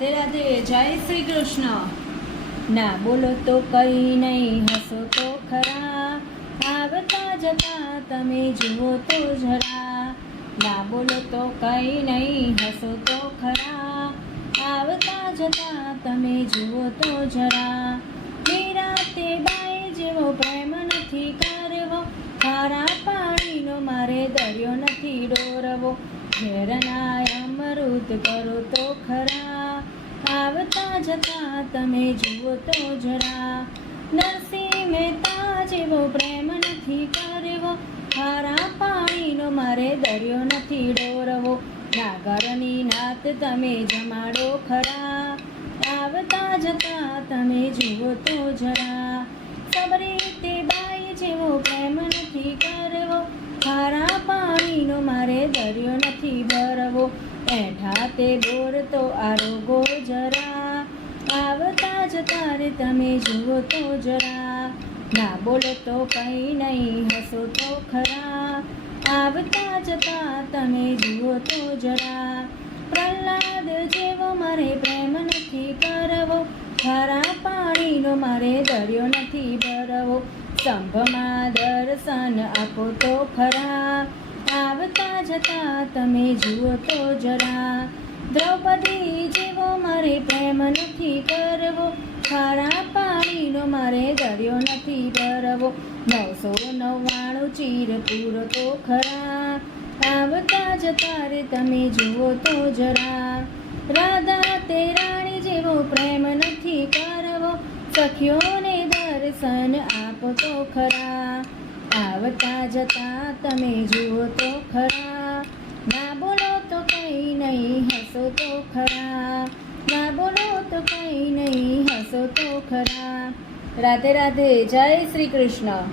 રાધે રાધે, જય શ્રી કૃષ્ણ. ના બોલો તો કંઈ નહીં, હસો તો ખરા, આવતા જતા તમે જુઓ તો જરા. ના બોલો તો કંઈ નહીં, હસો તો ખરા, આવતા જતા તમે જુઓ તો જરા. નિરાતે બાઈ જેવો પ્રેમ નથી કરવો, ખારા પાણીનો મારે દરિયો નથી દોરવો. ઝેરના અમૃત કરો તો ખરા, આવતા જતા તમે જુઓ તો જરા. નરસિંહ મહેતા જેવો પ્રેમ નથી કરવો, ખારા પાણીનો મારે દરિયો નથી દોરવો. નાગરની નાત તમે જમાડો ખરા, આવતા જતા તમે જુઓ તો જરા. સબરીતે બાઈ જેવો પ્રેમ નથી કરવો, ખારા પાણીનો મારે દરિયો નથી ભરવો. એઠા તે બોર તો આરોગો જરા, આવતા જતા રે તમે જુઓ તો જરા. ના બોલો તો કંઈ નહીં, હસો તો ખરા, આવતા જતા તમે જુઓ તો જરા. પ્રહલાદ જેવો મારે પ્રેમ નથી કરવો, ખારા પાણીનો મારે દરિયો નથી ભરવો. સ્તંભમાં દર્શન આપો તો ખરા, આવતા જતા તમે જુઓ તો જરા. દ્રૌપદી જેવો મારે પ્રેમ નથી કરવો, ખારા પાણીનો મારે દરિયો નથી ભરવો. 999 ચીર પૂરો તો ખરા, આવતા જતા રે તમે જુઓ તો જરા. રાધા તે રાણી જેવો પ્રેમ નથી કરવો, સખીઓને દર્શન આપો તો ખરા, આવતા જતા તમે જુઓ તો ખરા. ના બોલો તો કંઈ નહીં, હસો તો ખરા, ના બોલો તો કંઈ નહીં, હસો તો ખરા. રાધે રાધે, જય શ્રી કૃષ્ણ.